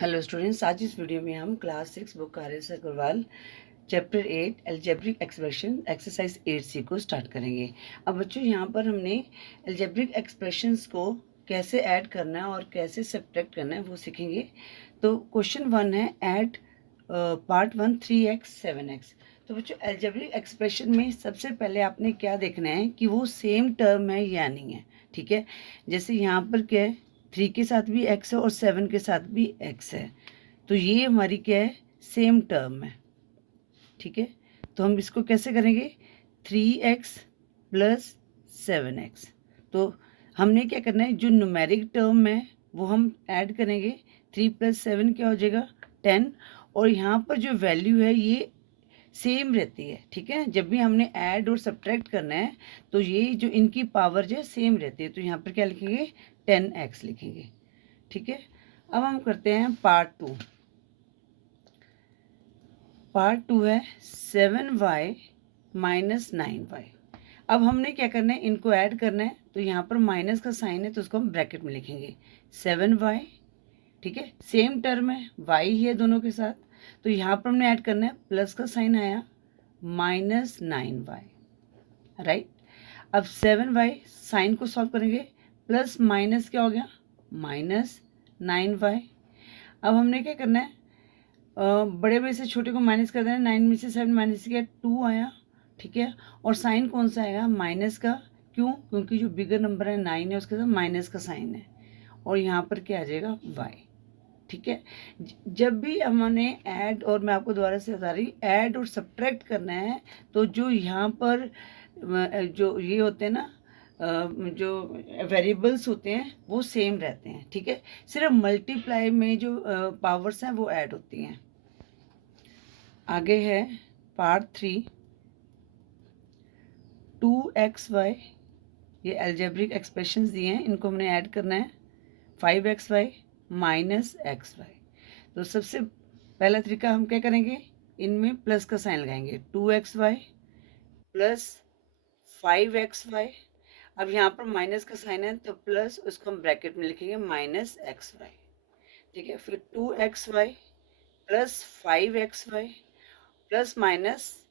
Hello students, आज इस video में हम class 6 book R S. Agarwal chapter 8 algebraic expression exercise 8C को स्टार्ट करेंगे। अब बच्चों, यहाँ पर हमने एल्जेब्रिक एक्सप्रेशंस को कैसे ऐड करना है और कैसे सब्ट्रैक्ट करना है वो सीखेंगे। तो क्वेश्चन 1 है ऐड पार्ट 1 3x 7x। तो बच्चों, एल्जेब्रिक एक्सप्रेशन में सबसे पहले आपने क्या देखना है कि वो सेम टर्म है या नहीं है। ठीक है, जैसे यहाँ पर क्या है, 3 के साथ भी x है और 7 के साथ भी x है, तो ये हमारी क्या है, सेम टर्म है। ठीक है, तो हम इसको कैसे करेंगे, 3x प्लस 7x। तो हमने क्या करना है, जो न्यूमेरिक टर्म है वो हम ऐड करेंगे। 3 प्लस 7 क्या हो जाएगा, 10। और यहाँ पर जो वैल्यू है ये सेम रहती है। ठीक है, जब भी हमने ऐड और सब्ट्रैक्ट करना है तो ये जो इनकी पावर जो है सेम रहती है। तो यहाँ पर क्या लिखेंगे, 10x लिखेंगे। ठीक है, अब हम करते हैं पार्ट 2। पार्ट 2 है 7y माइनस 9y। अब हमने क्या करना है, इनको ऐड करना है। तो यहाँ पर माइनस का साइन है तो उसको हम ब्रैकेट में लिखेंगे 7y। ठीक है, सेम टर्म है, y ही है दोनों के साथ। तो यहाँ पर हमने ऐड करना है, प्लस का साइन आया, माइनस 9y। राइट, अब 7y साइन को सॉल्व करेंगे, प्लस माइनस क्या हो गया, माइनस 9y। अब हमने क्या करना है, बड़े में से छोटे को माइनस कर देना। 9 में से 7 माइनस किया, 2 आया। ठीक है, और साइन कौन सा आएगा, माइनस का। क्यों, क्योंकि जो बिगर नंबर है 9 है उसके साथ माइनस का साइन है। और यहाँ पर क्या आ जाएगा, y। ठीक है, जब भी हमने ऐड, और मैं आपको दोबारा से बता रही, ऐड और सब्ट्रैक्ट करना है तो जो यहाँ पर जो ये होते हैं ना, जो वेरिएबल्स होते हैं वो सेम रहते हैं। ठीक है, सिर्फ मल्टीप्लाई में जो पावर्स हैं वो ऐड होती हैं। आगे है पार्ट 3 2xy। ये एल्जेब्रिक एक्सप्रेशंस दिए हैं, इनको हमने ऐड करना है। 5xy minus xy। तो सबसे पहला तरीका हम क्या करेंगे, इनमें प्लस का साइन लगाएंगे, 2xy प्लस 5xy। अब यहाँ पर माइनस का साइन है तो प्लस, उसको हम ब्रैकेट में लिखेंगे माइनस xy। ठीक है, फिर 2xy plus 5xy plus minus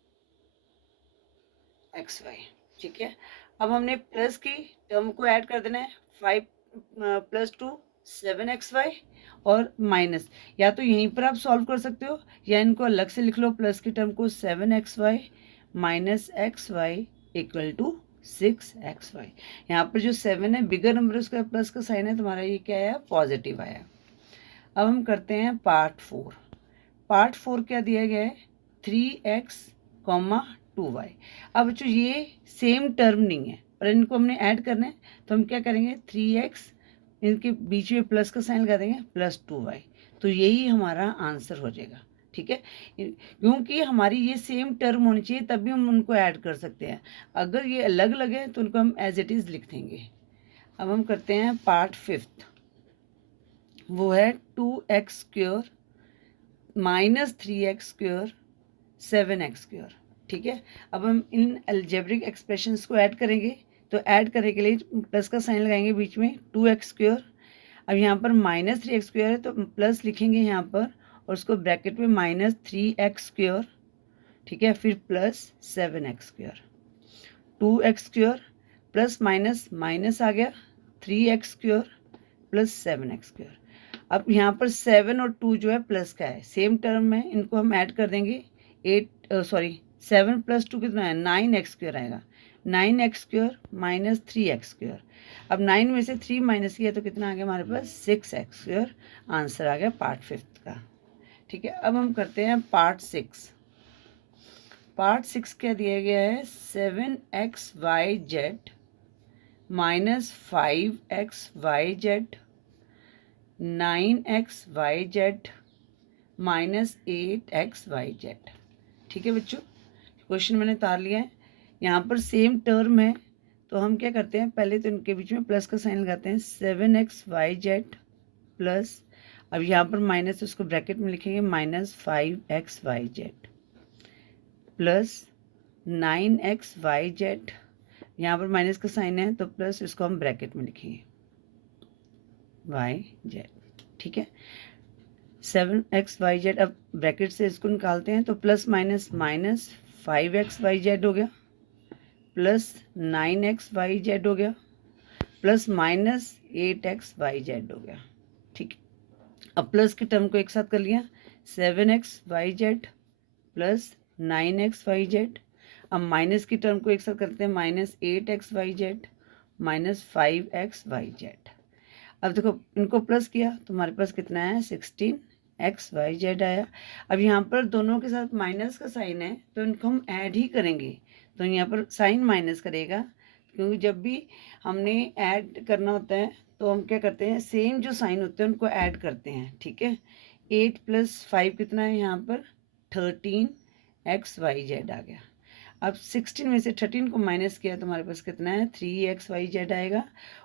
xy। ठीक है, अब हमने प्लस की टर्म को ऐड कर देना है, 5 प्लस 2 7xy और माइनस, या तो यहीं पर आप सॉल्व कर सकते हो या इनको अलग से लिख लो, प्लस की टर्म को 7xy minus xy equal to 6xy। यहाँ पर जो 7 है बिगर नंबर, उसका प्लस का साइन है, तुम्हारा ये क्या आया, पॉजिटिव आया। अब हम करते हैं पार्ट 4। पार्ट 4 क्या दिया गया है, 3x 2y। अब बच्चों ये सेम टर्म नहीं है और इनको हमने ऐड करना है, तो हम क्या करेंगे, 3x, इनके बीच में प्लस का साइन लगा देंगे, प्लस 2y। तो यही हमारा आंसर हो जाएगा। ठीक है, क्योंकि हमारी ये सेम टर्म होनी चाहिए तभी हम उनको ऐड कर सकते हैं। अगर ये अलग अलग है तो उनको हम एज इट इज़ लिख देंगे। अब हम करते हैं पार्ट 5, वो है 2x² माइनस 3x² 7x²। ठीक है, अब हम इन अलजेब्रिक एक्सप्रेशंस को ऐड करेंगे। तो ऐड करने के लिए प्लस का साइन लगाएंगे बीच में, 2x²। अब यहाँ पर माइनस 3x² है तो प्लस लिखेंगे यहाँ पर, और उसको ब्रैकेट में माइनस 3x²। ठीक है, फिर plus 7x²। 2x² plus minus minus आ गया, 3x² प्लस 7x²। अब यहाँ पर 7 और 2 जो है प्लस का है, सेम टर्म में, इनको हम ऐड कर देंगे। 7 प्लस 2 कितना है, 9x² आएगा। 9x² minus 3x²। अब 9 में से 3 माइनस किया तो कितना आ गया हमारे पास, 6x²। आंसर आ गया पार्ट 5 का। ठीक है, अब हम करते हैं पार्ट 6। पार्ट 6 क्या दिया गया है, 7xyz minus 5xyz 9xyz minus 8xyz। ठीक है बच्चों, क्वेश्चन मैंने उतार लिया है। यहाँ पर सेम टर्म है तो हम क्या करते हैं, पहले तो इनके बीच में प्लस का साइन लगाते हैं, 7xyz प्लस, अब यहाँ पर माइनस, उसको ब्रैकेट में लिखेंगे माइनस 5xyz प्लस 9xyz। यहाँ पर माइनस का साइन है तो प्लस, इसको हम ब्रैकेट में लिखेंगे yz। ठीक है, 7xyz, अब ब्रैकेट से इसको निकालते हैं तो प्लस माइनस माइनस 5xyz हो गया, प्लस 9xyz हो गया, प्लस माइनस 8xyz हो गया। ठीक है, अब प्लस के टर्म को एक साथ कर लिया, 7xyz प्लस 9xyz। अब माइनस की टर्म को एक साथ करते हैं, माइनस 8xyz माइनस 5xyz। अब देखो इनको प्लस किया तो हमारे पास कितना है, 16xyz आया। अब यहाँ पर दोनों के साथ माइनस का साइन है तो इनको हम ऐड ही करेंगे, तो यहाँ पर साइन माइनस करेगा, क्योंकि जब भी हमने ऐड करना होता है तो हम क्या करते हैं, सेम जो साइन होते हैं उनको ऐड करते हैं। ठीक है, 8 + 5 कितना है यहाँ पर, 13xyz आ गया। अब 16 में से 13 को माइनस किया तो हमारे पास कितना है, 3xyz आएगा,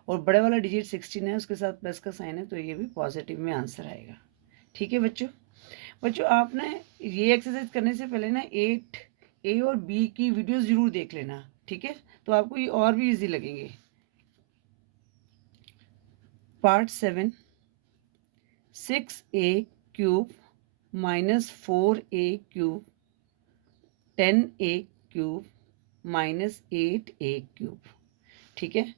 और बड़े वाला डिजिट 16 है, उसके साथ प्लस का साइन है, तो ये भी पॉजिटिव में आंसर आएगा। ठीक है बच्चों आपने ये एक्सरसाइज करने से पहले ना 8A और B की वीडियोस जरूर देख लेना। ठीक है, तो आपको ये और भी इजी लगेंगे। Part 7, 6A³ minus 4A³ 10A³ minus 8A³। ठीक है,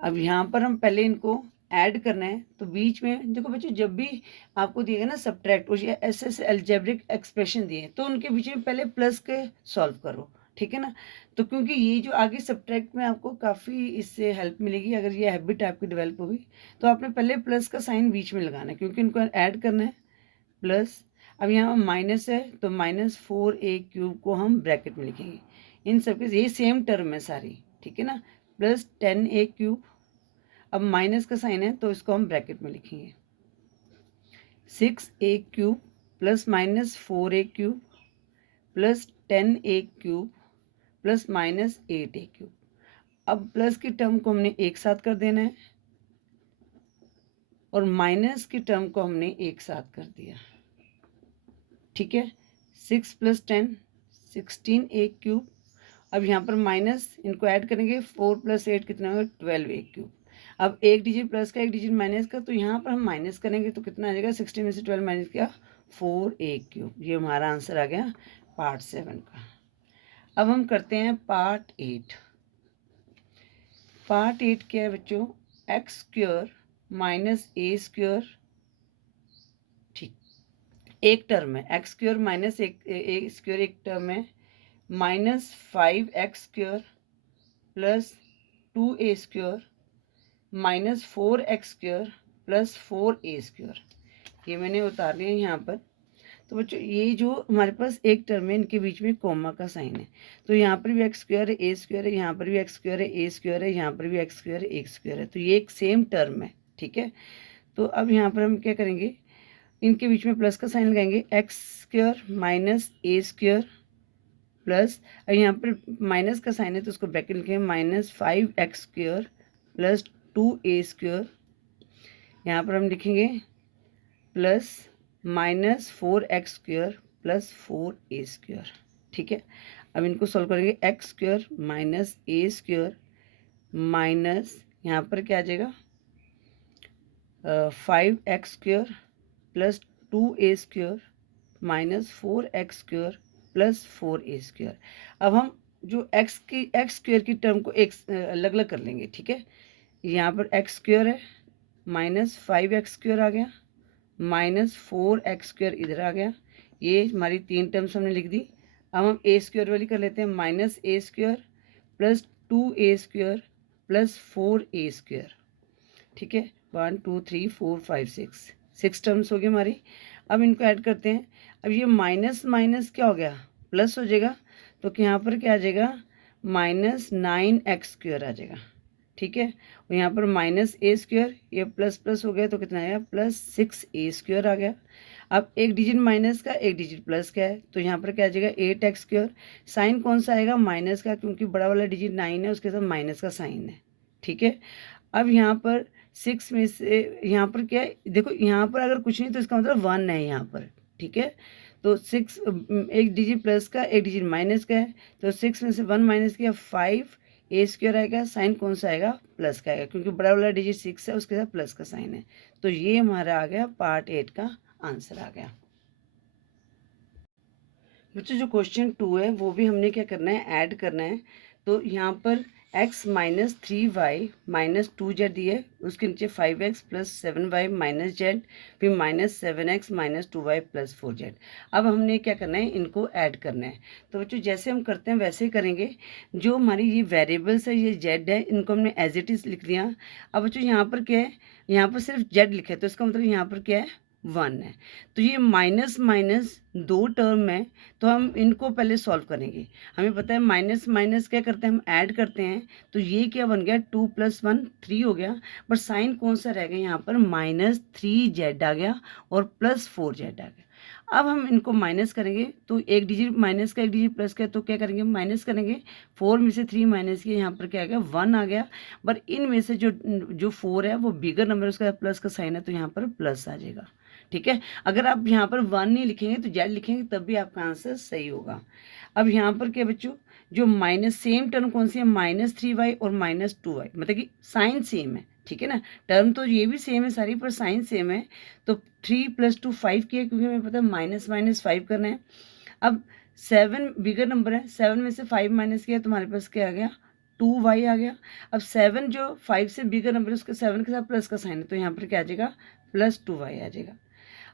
अब यहाँ पर हम पहले इनको ऐड करना है, तो बीच में देखो बच्चों, जब भी आपको दिएगा ना सब्ट्रैक्ट और ऐसे अलजेब्रिक एक्सप्रेशन दिए तो उनके बीच में पहले प्लस के सॉल्व करो। ठीक है ना, तो क्योंकि ये जो आगे सब्ट्रैक्ट में आपको काफ़ी इससे हेल्प मिलेगी, अगर ये हैबिट आपकी डेवलप होगी तो आपने पहले प्लस का साइन बीच में लगाना है, क्योंकि इनको ऐड करना है प्लस। अब यहाँ माइनस है तो माइनस 4A³ को हम ब्रैकेट में लिखेंगे, इन सब के ये सेम टर्म है सारी। ठीक है ना, प्लस 10A³, अब माइनस का साइन है तो इसको हम ब्रैकेट में लिखेंगे, 6A³ plus minus 4A³ plus 10A³ plus minus 8A³। अब प्लस की टर्म को हमने एक साथ कर देना है और माइनस की टर्म को हमने एक साथ कर दिया। ठीक है, 6 + 10 16A³। अब यहाँ पर माइनस, इनको ऐड करेंगे, 4 + 8 कितना होगा, 12A³। अब एक डिजिट प्लस का एक डिजिट माइनस का, तो यहाँ पर हम माइनस करेंगे तो कितना आ जाएगा, 16 में से 12 माइनस किया 4A³। ये हमारा आंसर आ गया पार्ट 7 का। अब हम करते हैं पार्ट 8। पार्ट 8 क्या है बच्चों, x² माइनस A²। ठीक, एक टर्म है, x² माइनस A² एक टर्म है, minus 5x² plus 2A² minus 4x² plus 4A²। ये मैंने उतार लिया यहाँ पर। तो बच्चों ये जो हमारे पास एक टर्म है, इनके बीच में कॉमा का साइन है, तो यहाँ पर भी x² है, A² है, यहाँ पर भी x² है, A² है, यहाँ पर भी x² है, A² है, तो ये एक सेम टर्म है। ठीक है, तो अब यहाँ पर हम क्या करेंगे, इनके बीच में प्लस का साइन लगाएंगे, x² माइनस A² प्लस, अब यहाँ पर माइनस का साइन है तो उसको ब्रैकेट लिखेंगे, माइनस 5x² प्लस 2A²। यहाँ पर हम लिखेंगे plus minus 4x² plus 4A²। ठीक है, अब इनको सॉल्व करेंगे, x² माइनस A² माइनस यहाँ पर क्या आ जाएगा, 5x² plus 2A² minus 4x² plus 4A²। अब हम जो x² की टर्म को एक अलग अलग कर लेंगे। ठीक है, यहाँ पर x² है, माइनस 5x² आ गया, माइनस 4x² इधर आ गया, ये हमारी 3 टर्म्स हमने लिख दी। अब हम A² वाली कर लेते हैं, minus A² plus 2A² plus 4A²। ठीक है, 1 2 3 4 5 6 टर्म्स हो गए हमारी। अब इनको ऐड करते हैं, अब ये माइनस माइनस क्या हो गया, प्लस हो जाएगा, तो यहाँ पर क्या आ जाएगा, माइनस 9x² आ जाएगा। ठीक है, और यहाँ पर माइनस A², ये प्लस प्लस हो गया तो कितना आया, प्लस 6A² आ गया। अब एक डिजिट माइनस का एक डिजिट प्लस का है, तो यहाँ पर क्या आ जाएगा, 8x²। साइन कौन सा आएगा, माइनस का, क्योंकि बड़ा वाला डिजिट 9 है, उसके साथ माइनस का साइन है। ठीक है, अब यहाँ पर 6 में से यहाँ पर क्या है, देखो यहाँ पर अगर कुछ नहीं तो इसका मतलब 1 है यहाँ पर। ठीक है, तो 6 एक डिजिट प्लस का एक डिजिट माइनस का है, तो 6 में से 1 माइनस किया 5A² आएगा, साइन कौन सा आएगा, प्लस का आएगा, क्योंकि बड़ा वाला डिजिट 6 है, उसके साथ प्लस का साइन है। तो ये हमारा आ गया पार्ट 8 का आंसर आ गया। बच्चों जो क्वेश्चन 2 है वो भी हमने क्या करना है, ऐड करना है। तो यहाँ पर x minus 3y minus 2z दिया है, उसके नीचे 5x plus 7y minus z, फिर minus 7x minus 2y plus 4z। अब हमने क्या करना है, इनको ऐड करना है। तो बच्चों जैसे हम करते हैं वैसे ही करेंगे। जो हमारी ये वेरिएबल्स है, ये z है, इनको हमने एज इट इज़ लिख दिया। अब बच्चों यहाँ पर क्या है, यहाँ पर सिर्फ z लिखा है, तो इसका मतलब यहाँ पर क्या है, 1 है। तो ये माइनस माइनस दो टर्म है, तो हम इनको पहले सॉल्व करेंगे। हमें पता है माइनस माइनस क्या करते हैं, हम ऐड करते हैं। तो ये क्या बन गया, 2 + 1 3 हो गया। पर साइन कौन सा रह गया यहाँ पर, -3z आ गया और +4z आ गया। अब हम इनको माइनस करेंगे, तो एक डिजिट माइनस का एक डिजिट प्लस का, तो क्या करेंगे, माइनस करेंगे। 4 में से 3 माइनस किया, यहाँ पर क्या आ गया, 1 आ गया। पर इनमें से जो 4 है वो बिगर नंबर, उसका प्लस का साइन है, तो यहाँ पर प्लस आ जाएगा। ठीक है। अगर आप यहाँ पर 1 नहीं लिखेंगे तो z लिखेंगे, तब भी आपका आंसर सही होगा। अब यहाँ पर क्या बच्चों, जो माइनस सेम टर्म कौन सी है, -3y और -2y, मतलब कि साइन सेम है। ठीक है ना, टर्म तो ये भी सेम है सारी, पर साइन सेम है। तो 3 + 2 5 किया, क्योंकि हमें पता है माइनस माइनस 5 करना है। अब 7 बिगर नंबर है, 7 में से 5 माइनस किया, तुम्हारे पास क्या आ गया, 2y आ गया। अब 7 जो 5 से बिगर नंबर है, उसके 7 के साथ प्लस का साइन है, तो यहाँ पर क्या आ जाएगा, +2y आ जाएगा।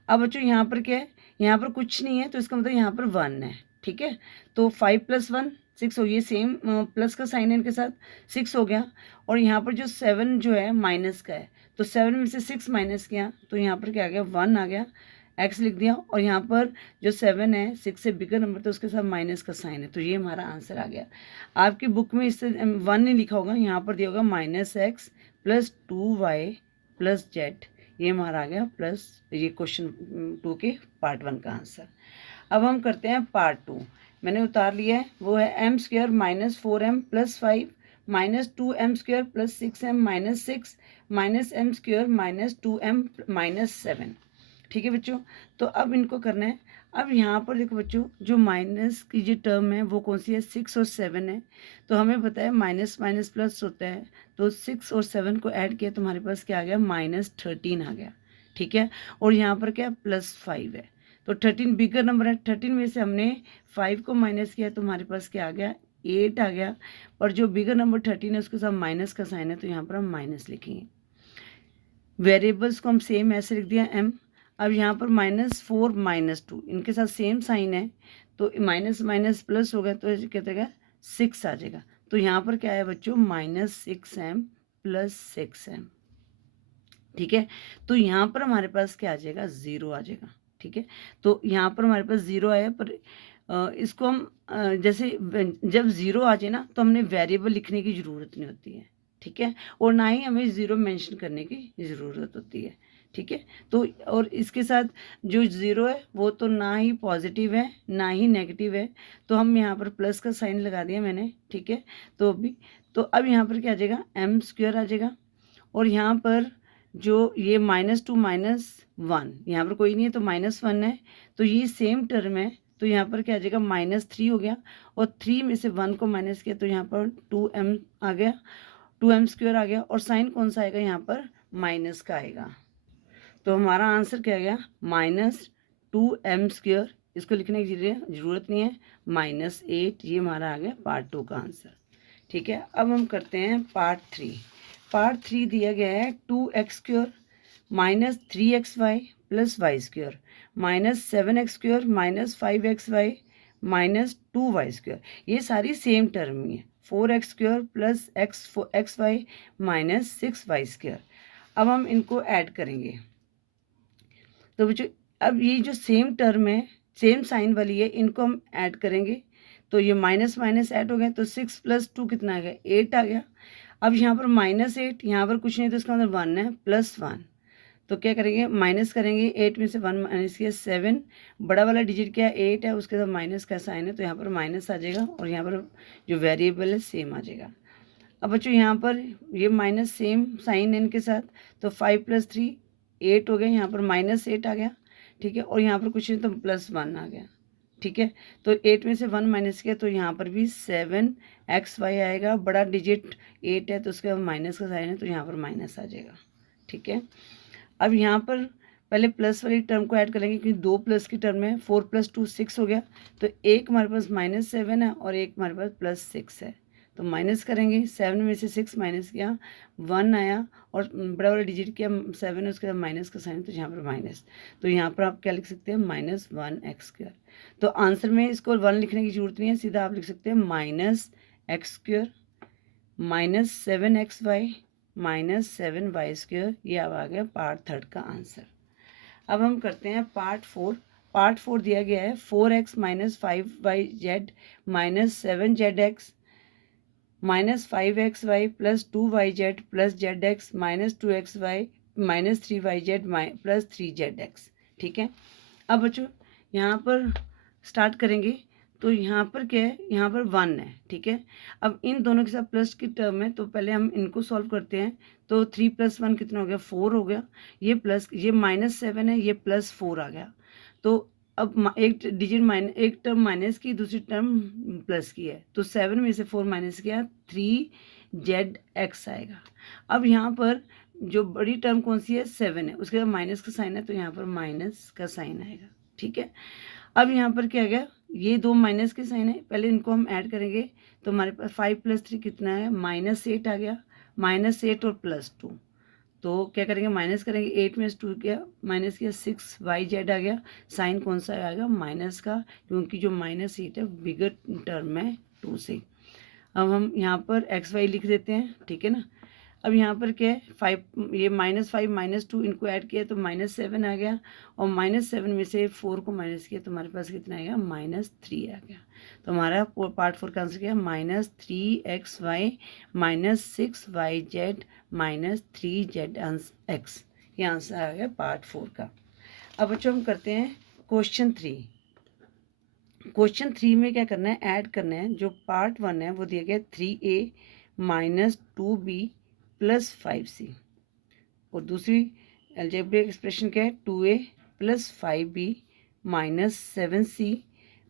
अब बच्चों यहाँ पर क्या है, यहाँ पर कुछ नहीं है, तो इसका मतलब यहाँ पर 1 है। ठीक है। तो 5 + 1 6 हो, ये सेम प्लस का साइन है इनके साथ, 6 हो गया। और यहाँ पर जो 7 जो है माइनस का है, तो 7 में से 6 माइनस किया, तो यहाँ पर क्या आ गया, 1 आ गया, x लिख दिया। और यहाँ पर जो 7 है 6 से बिगर नंबर, तो उसके साथ माइनस का साइन है, तो ये हमारा आंसर आ गया। आपकी बुक में इससे 1 नहीं लिखा होगा, यहाँ पर दिया होगा -x + 2y + z। ये हमारा आ गया प्लस, ये क्वेश्चन 2 के पार्ट 1 का आंसर। अब हम करते हैं पार्ट 2। मैंने उतार लिया है, वो है m² - 4m + 5 -2m² + 6m - 6 -m² - 2m - 7। ठीक है बच्चों। तो अब इनको करना है। अब यहाँ पर देखो बच्चों, जो माइनस की जो टर्म है वो कौन सी है, 6 और 7 है। तो हमें पता है माइनस माइनस प्लस होता है, तो 6 और 7 को ऐड किया, तुम्हारे पास क्या आ गया, -13 आ गया। ठीक है। और यहाँ पर क्या, +5 है। तो 13 बिगर नंबर है, 13 में से हमने 5 को माइनस किया, तो हमारे पास क्या आ गया, 8 आ गया। और जो बिगर नंबर 13 है, उसके साथ माइनस का साइन है, तो यहाँ पर हम माइनस लिखेंगे। वेरिएबल्स को हम सेम ऐसे लिख दिया m। अब यहाँ पर -4 -2 इनके साथ सेम साइन है, तो माइनस माइनस प्लस हो गया, तो कहते हैं 6 आ जाएगा। तो यहाँ पर क्या है बच्चों, -6m + 6m। ठीक है। तो यहाँ पर हमारे पास क्या आ जाएगा, 0 आ जाएगा। ठीक है। तो यहाँ पर हमारे पास 0 आया, पर इसको हम जैसे जब 0 आ जाए ना, तो हमने वेरिएबल लिखने की ज़रूरत नहीं होती है। ठीक है। और ना ही हमें 0 मेंशन करने की ज़रूरत होती है। ठीक है। तो और इसके साथ जो 0 है वो तो ना ही पॉजिटिव है ना ही नेगेटिव है, तो हम यहाँ पर प्लस का साइन लगा दिया मैंने। ठीक है। तो अब यहाँ पर क्या आ जाएगा, m² आ जाएगा। और यहाँ पर जो ये -2 -1, यहाँ पर कोई नहीं है, तो -1 है, तो ये सेम टर्म है। तो यहाँ पर क्या आ जाएगा, -3 हो गया। और 3 में से 1 को माइनस किया, तो यहाँ पर 2m आ गया, 2m² आ गया। और साइन कौन सा आएगा, यहाँ पर माइनस का आएगा। तो हमारा आंसर क्या आ गया, -2m²। इसको लिखने की ज़रूरत नहीं है, -8। ये हमारा आ गया पार्ट 2 का आंसर। ठीक है। अब हम करते हैं पार्ट 3। पार्ट 3 दिया गया है 2x² - 3xy + y² -7x² - 5xy - 2y²। ये सारी सेम टर्म ही है, 4x² + xy - 6y²। अब हम इनको ऐड करेंगे। तो बच्चों अब ये जो सेम टर्म है, सेम साइन वाली है, इनको हम ऐड करेंगे। तो ये माइनस माइनस ऐड हो गए, तो 6 + 2 कितना आ गया, 8 आ गया। अब यहाँ पर -8, यहाँ पर कुछ नहीं, तो इसका मतलब 1 है, +1। तो क्या करेंगे, माइनस करेंगे, 8 में से 1 माइनस किया, 7। बड़ा वाला डिजिट क्या है, 8 है, उसके साथ माइनस का साइन है, तो यहाँ पर माइनस आ जाएगा। और यहाँ पर जो वेरिएबल है सेम आ जाएगा। अब बच्चों यहाँ पर ये माइनस सेम साइन है इनके साथ, तो 5 + 3 8 हो गया, यहाँ पर -8 आ गया। ठीक है। और यहाँ पर कुछ नहीं, तो +1 आ गया। ठीक है। तो 8 में से 1 माइनस किया, तो यहाँ पर भी 7xy आएगा। बड़ा डिजिट 8 है, तो उसके बाद माइनस का साइन है, तो यहाँ पर माइनस आ जाएगा। ठीक है। अब यहाँ पर पहले प्लस वाली टर्म को ऐड करेंगे क्योंकि 2 प्लस की टर्म है, 4 + 2 6 हो गया। तो एक हमारे पास -7 है और एक हमारे पास +6 है। तो माइनस करेंगे, 7 में से 6 माइनस किया, 1 आया और बड़ा वाला डिजिट किया 7 है, उसके बाद माइनस का साइन, तो यहाँ पर माइनस। तो यहाँ पर आप क्या लिख सकते हैं, -1x²। तो आंसर में इसको 1 लिखने की जरूरत नहीं है, सीधा आप लिख सकते हैं -x² -7xy -7y²। ये अब आ गया पार्ट 3 का आंसर। अब हम करते हैं पार्ट 4। पार्ट 4 दिया गया है 4x - 5yz - 7zx -5xy + 2yz + zx -2xy -3yz + 3zx। ठीक है। अब बच्चों यहाँ पर स्टार्ट करेंगे, तो यहाँ पर क्या है, यहाँ पर 1 है। ठीक है। अब इन दोनों के साथ प्लस की टर्म है, तो पहले हम इनको सॉल्व करते हैं। तो 3 + 1 कितना हो गया, 4 हो गया। ये प्लस, ये -7 है, ये +4 आ गया। तो अब एक टर्म माइनस की, दूसरी टर्म प्लस की है, तो 7 में से 4 माइनस किया, 3zx आएगा। अब यहाँ पर जो बड़ी टर्म कौन सी है, 7 है, उसके बाद माइनस का साइन है, तो यहाँ पर माइनस का साइन आएगा। ठीक है। अब यहाँ पर क्या आ गया, ये 2 माइनस के साइन है, पहले इनको हम ऐड करेंगे। तो हमारे पास 5 + 3 कितना है, -8 आ गया। -8 और +2, तो क्या करेंगे, माइनस करेंगे। 8 में से 2 किया, माइनस किया, 6yz आ गया। साइन कौन सा आएगा, माइनस का, क्योंकि जो -8 है बिगर टर्म है 2 से। अब हम यहाँ पर xy लिख देते हैं। ठीक है ना। अब यहाँ पर क्या है, 5, ये -5 - 2 इनको ऐड किया तो -7 आ गया, और -7 में से 4 को माइनस किया तो हमारे पास कितना आएगा, -3 आ गया। तो हमारा पार्ट 4 का आंसर क्या है, -3xy -6yz -3zx। ये आंसर आ गया पार्ट 4 का। अब बच्चों हम करते हैं क्वेश्चन 3। क्वेश्चन 3 में क्या करना है, ऐड करना है। जो पार्ट 1 है वो दिया गया 3a - 2b + 5c, और दूसरी अलजेब्रिक एक्सप्रेशन क्या है, 2a + 5b - 7c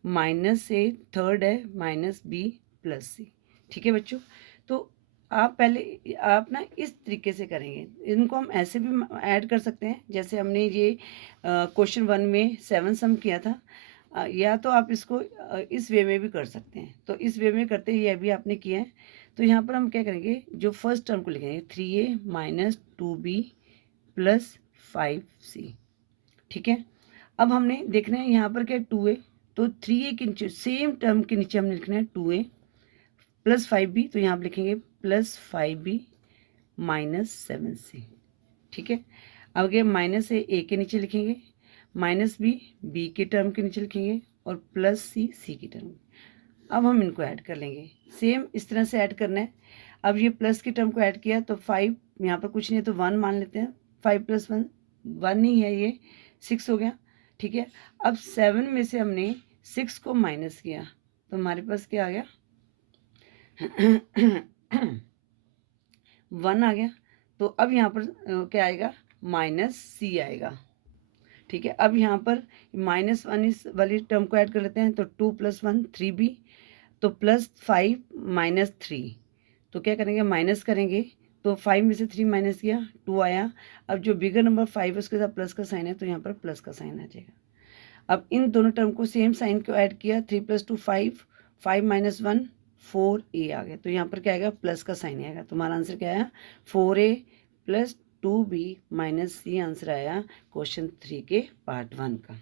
-a, third है -b + c। ठीक है बच्चों। तो आप पहले आप ना इस तरीके से करेंगे, इनको हम ऐसे भी ऐड कर सकते हैं जैसे हमने ये क्वेश्चन 1 में 7 सम किया था, या तो आप इसको इस वे में भी कर सकते हैं। तो इस वे में करते ही अभी आपने किया है। तो यहाँ पर हम क्या करेंगे, जो फर्स्ट टर्म को लिखेंगे 3a - 2b + 5c। ठीक है। अब हमने देखना है यहाँ पर क्या है, 2a, तो 3a के नीचे सेम टर्म के नीचे हमने लिखना है 2a + 5b, तो यहाँ पर लिखेंगे +5b -7c। ठीक है। अब अगर -a के नीचे लिखेंगे, -b b के टर्म के नीचे लिखेंगे, और +c c की टर्म। अब हम इनको ऐड कर लेंगे, सेम इस तरह से ऐड करना है। अब ये प्लस की टर्म को ऐड किया तो 5, यहाँ पर कुछ नहीं है तो 1 मान लेते हैं। 5 + 1 1 ही है, ये 6 हो गया। ठीक है। अब 7 में से हमने 6 को माइनस किया तो हमारे पास क्या आ गया 1 आ गया। तो अब यहाँ पर क्या आएगा, -c आएगा। ठीक है। अब यहाँ पर -1 इस वाली टर्म को ऐड कर लेते हैं, तो 2 + 1 3b, तो +5 - 3, तो क्या करेंगे, माइनस करेंगे। तो 5 में से 3 माइनस किया, 2 आया। अब जो बिगर नंबर 5 है उसके साथ प्लस का साइन है, तो यहाँ पर प्लस का साइन आ जाएगा। अब इन दोनों टर्म को सेम साइन को ऐड किया, 3 + 2 5, 5 - 1 4a आ गया। तो यहाँ पर क्या आएगा, प्लस का साइन आएगा। तो हमारा आंसर क्या आया, 4a + 2b - c आंसर आया क्वेश्चन 3 के पार्ट 1 का।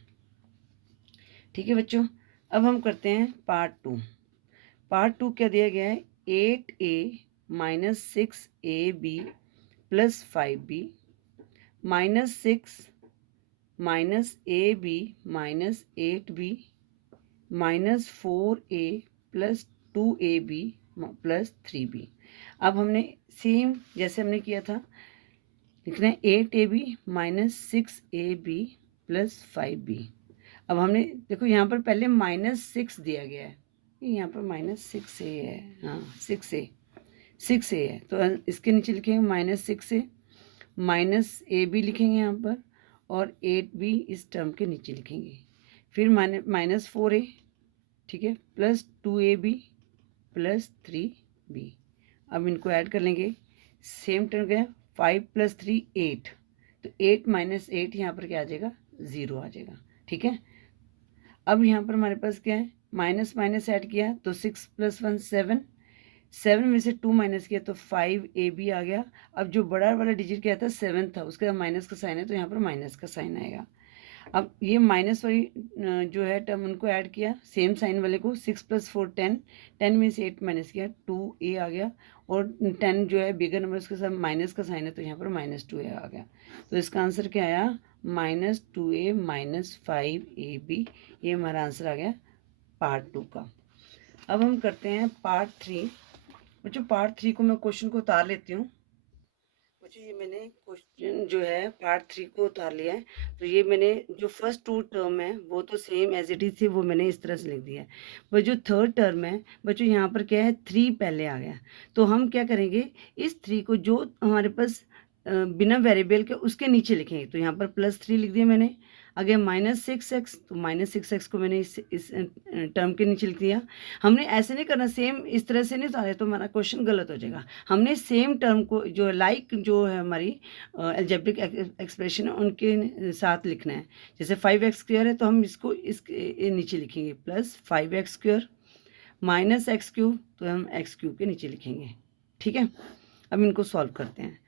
ठीक है बच्चों। अब हम करते हैं पार्ट 2। पार्ट 2 क्या दिया गया है, 8a - 6ab + 5b -6 -ab - 8b -4a + 2ab + 3b। अब हमने सेम जैसे हमने किया था लिखना है 8ab - 6ab + 5b। अब हमने देखो यहाँ पर पहले -6 दिया गया है, यहाँ पर -6a है, हाँ 6a है, तो इसके नीचे लिखेंगे -6a -ab लिखेंगे यहाँ पर, और 8b इस टर्म के नीचे लिखेंगे। फिर -4a, ठीक है, +2ab + 3b। अब इनको ऐड कर लेंगे, सेम टर्म गया, 5 + 3 8, तो 8 माइनस 8 यहाँ पर क्या आ जाएगा, 0 आ जाएगा। ठीक है, अब यहाँ पर हमारे पास क्या है, माइनस माइनस ऐड किया तो 6 + 1 7, 7 में से 2 माइनस किया तो 5ab आ गया। अब जो बड़ा वाला डिजिट क्या था, 7 था, उसके बाद माइनस का साइन है तो यहाँ पर माइनस का साइन आएगा। अब ये माइनस वाली जो है टर्म, उनको ऐड किया सेम साइन वाले को, 6 + 4 10, 10 में से 8 माइनस किया 2a आ गया, और 10 जो है बिगर नंबर उसके साथ माइनस का साइन है तो यहाँ पर -2a आ गया। तो इसका आंसर क्या आया, -2a - 5ab। ये हमारा आंसर आ गया पार्ट 2 का। अब हम करते हैं पार्ट 3। बच्चों पार्ट 3 को मैं क्वेश्चन को उतार लेती हूँ। बच्चों ये मैंने क्वेश्चन जो है पार्ट 3 को उतार लिया है। तो ये मैंने जो फर्स्ट 2 टर्म है वो तो सेम एज इट इज थी, वो मैंने इस तरह से लिख दिया है। पर जो थर्ड टर्म है बच्चों, यहाँ पर क्या है, 3 पहले आ गया। तो हम क्या करेंगे, इस 3 को जो हमारे पास बिना वेरिएबल के उसके नीचे लिखेंगे। तो यहाँ पर +3 लिख दिया मैंने। अगर -6x, तो -6x को मैंने इस टर्म के नीचे लिख दिया। हमने ऐसे नहीं करना, सेम इस तरह से नहीं उतारे तो हमारा क्वेश्चन गलत हो जाएगा। हमने सेम टर्म को जो लाइक जो है हमारी अलजेब्रिक एक्सप्रेशन है उनके साथ लिखना है। जैसे 5x² है तो हम इसको इसके नीचे लिखेंगे, +5x² -x³ तो हम x³ के नीचे लिखेंगे। ठीक है, अब इनको सॉल्व करते हैं।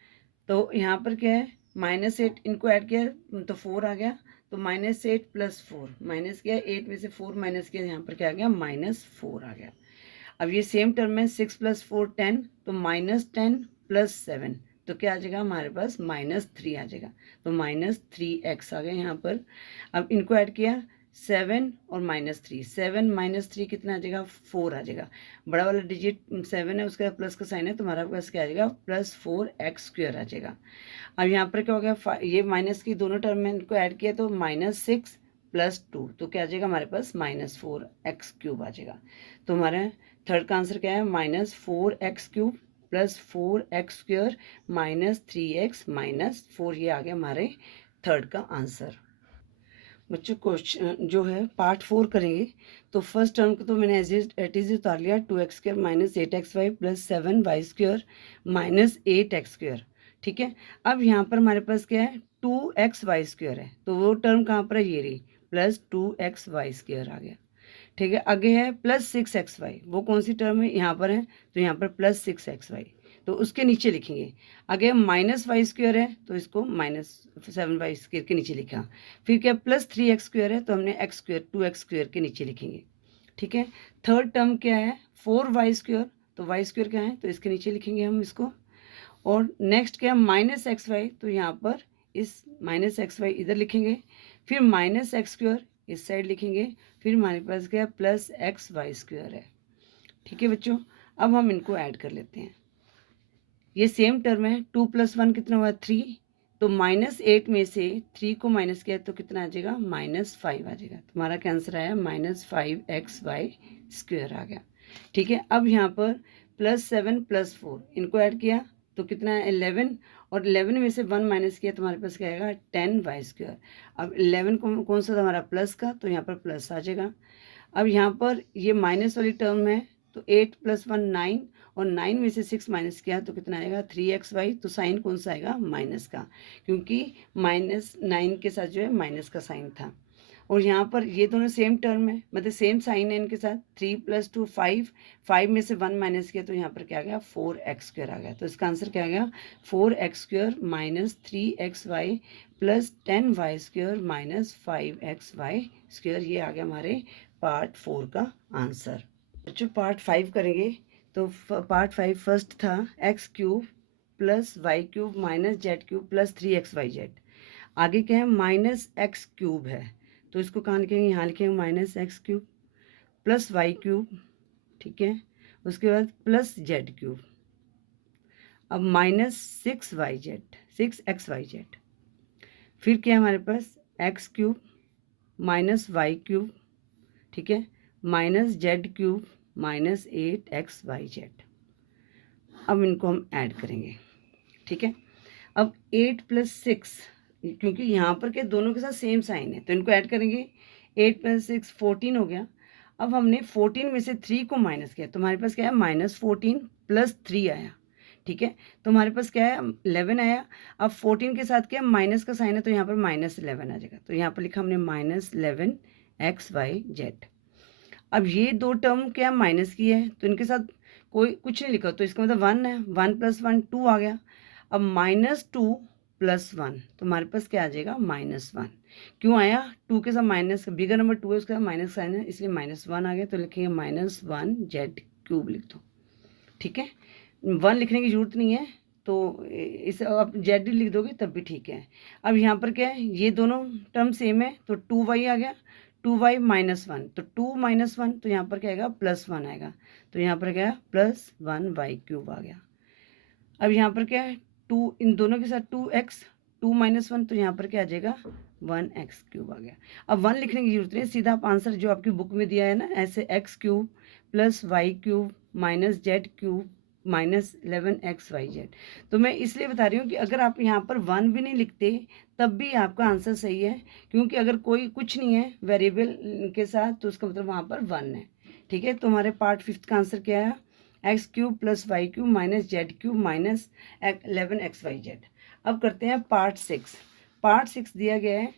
तो यहाँ पर क्या है, -8 इनको ऐड किया तो 4 आ गया। तो -8 + 4 माइनस किया, 8 में से 4 माइनस किया, यहाँ पर क्या आ गया, -4 आ गया। अब ये सेम टर्म में 6 + 4 10, तो -10 + 7 तो क्या आ जाएगा हमारे पास, -3 आ जाएगा। तो -3x आ गया यहाँ पर। अब इनको ऐड किया 7 और -3, 7 - 3 कितना आ जाएगा, 4 आ जाएगा। बड़ा वाला डिजिट 7 है, उसका प्लस का साइन है तो हमारा पास क्या आ जाएगा, +4x² आ जाएगा। अब यहाँ पर क्या हो गया, ये माइनस की दोनों टर्म में इनको ऐड किया तो -6 + 2 तो क्या आ जाएगा हमारे पास, -4x³ आ जाएगा। तो हमारा थर्ड का आंसर क्या है, -4x³ + 4x² -3x - 4, ये आ गया हमारे थर्ड का आंसर। बच्चों क्वेश्चन जो है पार्ट 4 करेंगे। तो फर्स्ट टर्म को तो मैंने एट इज उतार लिया, 2x² - 8xy + 7y² - 8x²। ठीक है, अब यहाँ पर हमारे पास क्या है, 2xy² है, तो वो टर्म कहाँ पर है, ये रही, +2xy² आ गया। ठीक है, आगे है +6xy, वो कौन सी टर्म है, यहाँ पर है, तो यहाँ पर +6xy तो उसके नीचे लिखेंगे। आगे -y² है तो इसको -7y² के नीचे लिखा। फिर क्या, +3x² है तो हमने x² 2x² के नीचे लिखेंगे। ठीक है, थर्ड टर्म क्या है, 4y², तो y² क्या है तो इसके नीचे लिखेंगे हम इसको। और नेक्स्ट क्या, -xy, तो यहाँ पर इस -xy इधर लिखेंगे। फिर -x² इस साइड लिखेंगे। फिर हमारे पास क्या, +xy² है। ठीक है बच्चों, अब हम इनको ऐड कर लेते हैं। ये सेम टर्म है, 2 + 1 कितना हुआ, 3, तो -8 में से 3 को माइनस किया तो कितना आ जाएगा, -5 आ जाएगा। तो हमारा क्या आंसर आया, -5xy² आ गया। ठीक है, अब यहाँ पर +7 + 4 इनको ऐड किया तो कितना है, 11, और 11 में से 1 माइनस किया तो हमारे पास क्या आएगा, 10y²। अब 11 कौन सा था हमारा, प्लस का, तो यहाँ पर प्लस आ जाएगा। अब यहाँ पर ये माइनस वाली टर्म है तो 8 + 1 9, और 9 में से 6 माइनस किया तो कितना आएगा, 3xy, तो साइन कौन सा आएगा, माइनस का, क्योंकि -9 के साथ जो है माइनस का साइन था। और यहाँ पर ये दोनों सेम टर्म है, मतलब सेम साइन है इनके साथ, 3 + 2 5, 5 में से 1 माइनस किया तो यहाँ पर क्या आ गया, 4x² आ गया। तो इसका आंसर क्या आ गया, 4x² - 3xy + 10y² - 5xy², ये आ गया हमारे पार्ट 4 का आंसर। बच्चों पार्ट 5 करेंगे। तो पार्ट 5 फर्स्ट था x³ + y³ - z³ + 3xyz। आगे क्या है, -x³ है, तो इसको कहाँ लिखेंगे, यहाँ लिखेंगे -x³ + y³। ठीक है, उसके बाद +z³। अब -6xyz, फिर क्या है हमारे पास, x³ - y³। ठीक है, -z³ - 8xyz। अब इनको हम ऐड करेंगे। ठीक है, अब 8 + 6, क्योंकि यहाँ पर के दोनों के साथ सेम साइन है तो इनको ऐड करेंगे। 8 + 6 14 हो गया। अब हमने 14 में से 3 को माइनस किया तो हमारे पास क्या है, -14 + 3 आया। ठीक है। तो हमारे पास क्या है 11 आया। अब 14 के साथ क्या माइनस का साइन है तो यहाँ पर -11 आ जाएगा। तो यहाँ पर लिखा हमने -11 XYZ। अब ये दो टर्म क्या माइनस की है तो इनके साथ कोई कुछ नहीं लिखा, तो इसका मतलब 1 है, 1 + 1 2 आ गया। अब -2 + 1 तो हमारे पास क्या आ जाएगा -1। क्यों आया, 2 के साथ माइनस, बिगर नंबर 2 है उसके साथ माइनस साइन है इसलिए -1 आ गया। तो लिखेंगे -1Z³ लिख दो, ठीक है। 1 लिखने की जरूरत नहीं है, तो इस आप जेड लिख दोगे तब भी ठीक है। अब यहाँ पर क्या है, ये दोनों टर्म सेम है तो 2y आ गया, 2y -1 तो 2 - 1 तो यहाँ पर क्या आएगा +1 आएगा। तो यहाँ पर क्या है +1y³ आ गया। अब यहाँ पर क्या है 2, इन दोनों के साथ 2x, 2 - 1 तो यहाँ पर क्या आ जाएगा 1x³ आ गया। अब 1 लिखने की जरूरत नहीं, सीधा आप आंसर जो आपकी बुक में दिया है ना, ऐसे x³ + y³ -z³ -11xyz। तो मैं इसलिए बता रही हूँ कि अगर आप यहाँ पर 1 भी नहीं लिखते तब भी आपका आंसर सही है, क्योंकि अगर कोई कुछ नहीं है वेरिएबल के साथ तो उसका मतलब वहाँ पर 1 है, ठीक है। तो हमारे पार्ट 5 का आंसर क्या है, x³ + y³ -z³ -11xyz। अब करते हैं पार्ट 6। पार्ट 6 दिया गया है,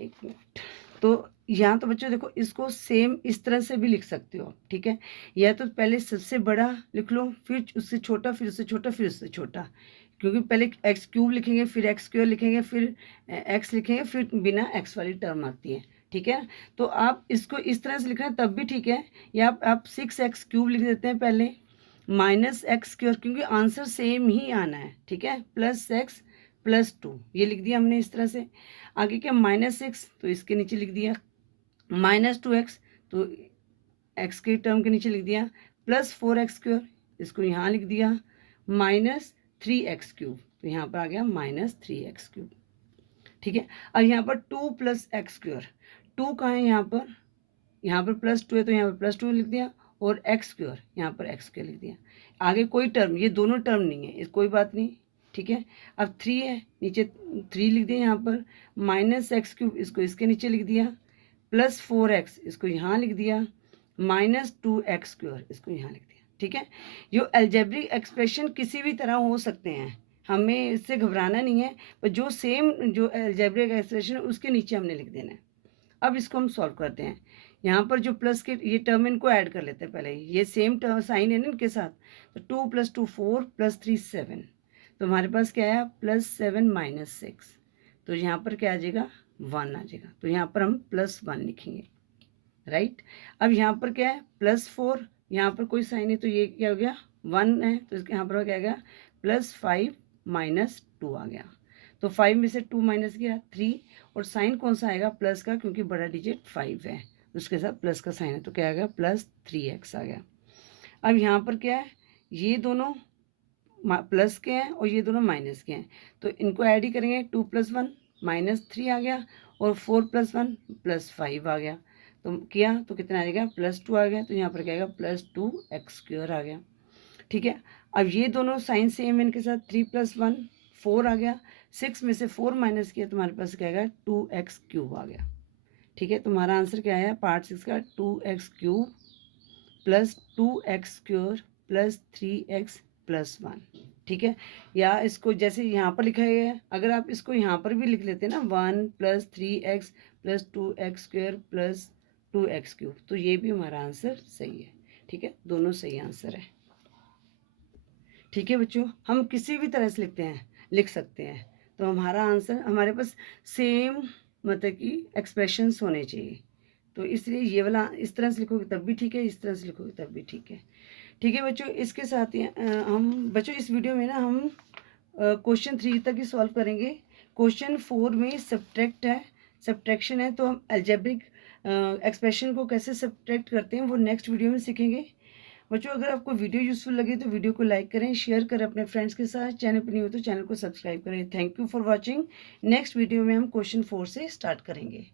एक मिनट। तो यहाँ तो बच्चों देखो इसको सेम इस तरह से भी लिख सकते हो, ठीक है। या तो पहले सबसे बड़ा लिख लो, फिर उससे छोटा, फिर उससे छोटा, फिर उससे छोटा, क्योंकि पहले x³ लिखेंगे, फिर x² लिखेंगे, फिर x लिखेंगे, फिर बिना x वाली टर्म आती है, ठीक है। तो आप इसको इस तरह से लिखना है तब भी ठीक है, या आप 6x³ लिख देते हैं पहले -x², क्योंकि आंसर सेम ही आना है, ठीक है। +x +2 ये लिख दिया हमने इस तरह से। आगे क्या -6 तो इसके नीचे लिख दिया, -2x तो x के टर्म के नीचे लिख दिया, +4x² इसको यहाँ लिख दिया, -3x³ तो यहाँ पर आ गया -3x³, ठीक है। अब यहाँ पर 2 + x², 2 कहाँ है यहाँ पर +2 है तो यहाँ पर +2 लिख दिया, और x² यहाँ पर x² लिख दिया। आगे कोई टर्म, ये दोनों टर्म नहीं है, कोई बात नहीं, ठीक है। अब 3 है, नीचे 3 लिख दिया, यहाँ पर -x³ इसको इसके नीचे लिख दिया, +4x इसको यहाँ लिख दिया, -2x² इसको यहाँ लिख दिया, ठीक है। जो अलजेब्रिक एक्सप्रेशन किसी भी तरह हो सकते हैं, हमें इससे घबराना नहीं है, पर जो सेम जो अलजेब्रिक एक्सप्रेशन है उसके नीचे हमने लिख देना है। अब इसको हम सॉल्व करते हैं। यहाँ पर जो प्लस के ये टर्म इनको ऐड कर लेते हैं पहले, ये सेम टर्म साइन है ना इनके साथ, तो 2 + 2 4 + 3 7, तो हमारे पास क्या आया +7 - 6, तो यहाँ पर क्या आ जाएगा 1 आ जाएगा। तो यहाँ पर हम +1 लिखेंगे, राइट। अब यहाँ पर क्या है +4, यहाँ पर कोई साइन है तो ये क्या हो गया 1 है, तो यहाँ पर क्या आ गया +5 - 2 आ गया। तो 5 में से 2 माइनस किया 3, और साइन कौन सा आएगा प्लस का, क्योंकि बड़ा डिजिट 5 है उसके साथ प्लस का साइन है, तो क्या आ गया +3x आ गया। अब यहाँ पर क्या है, ये दोनों प्लस के हैं और ये दोनों माइनस के हैं, तो इनको ऐड ही करेंगे, 2 + 1 -3 आ गया, और 4 + 1 +5 आ गया। तो किया तो कितना आ जाएगा +2 आ गया, तो यहाँ पर क्या आएगा +2x² आ गया, ठीक है। अब ये दोनों साइन सेम है इनके साथ, 3 + 1 4 आ गया, 6 में से 4 माइनस किया तो हमारे पास क्या आएगा 2x³ आ गया, ठीक है। तुम्हारा आंसर क्या आया पार्ट 6 का 2x³ + 2x² + 3x + 1, ठीक है। या इसको जैसे यहाँ पर लिखा है, अगर आप इसको यहाँ पर भी लिख लेते हैं ना 1 + 3x + 2x² + 2x³, तो ये भी हमारा आंसर सही है, ठीक है। दोनों सही आंसर है, ठीक है बच्चों। हम किसी भी तरह से लिख सकते हैं, तो हमारा आंसर हमारे पास सेम मतलब कि एक्सप्रेशंस होने चाहिए, तो इसलिए ये वाला इस तरह से लिखोगे तब भी ठीक है, इस तरह से लिखोगे तब भी ठीक है, ठीक है बच्चों। इसके साथ ही हम बच्चों इस वीडियो में ना हम क्वेश्चन 3 तक ही सॉल्व करेंगे। क्वेश्चन 4 में सब्ट्रैक्शन है, तो हम अलजेब्रिक एक्सप्रेशन को कैसे सब्ट्रैक्ट करते हैं वो नेक्स्ट वीडियो में सीखेंगे। बच्चों अगर आपको वीडियो यूजफुल लगे तो वीडियो को लाइक करें, शेयर करें अपने फ्रेंड्स के साथ, चैनल पर नहीं हो तो चैनल को सब्सक्राइब करें। Thank you for watching. Next video में हम क्वेश्चन 4 से स्टार्ट करेंगे।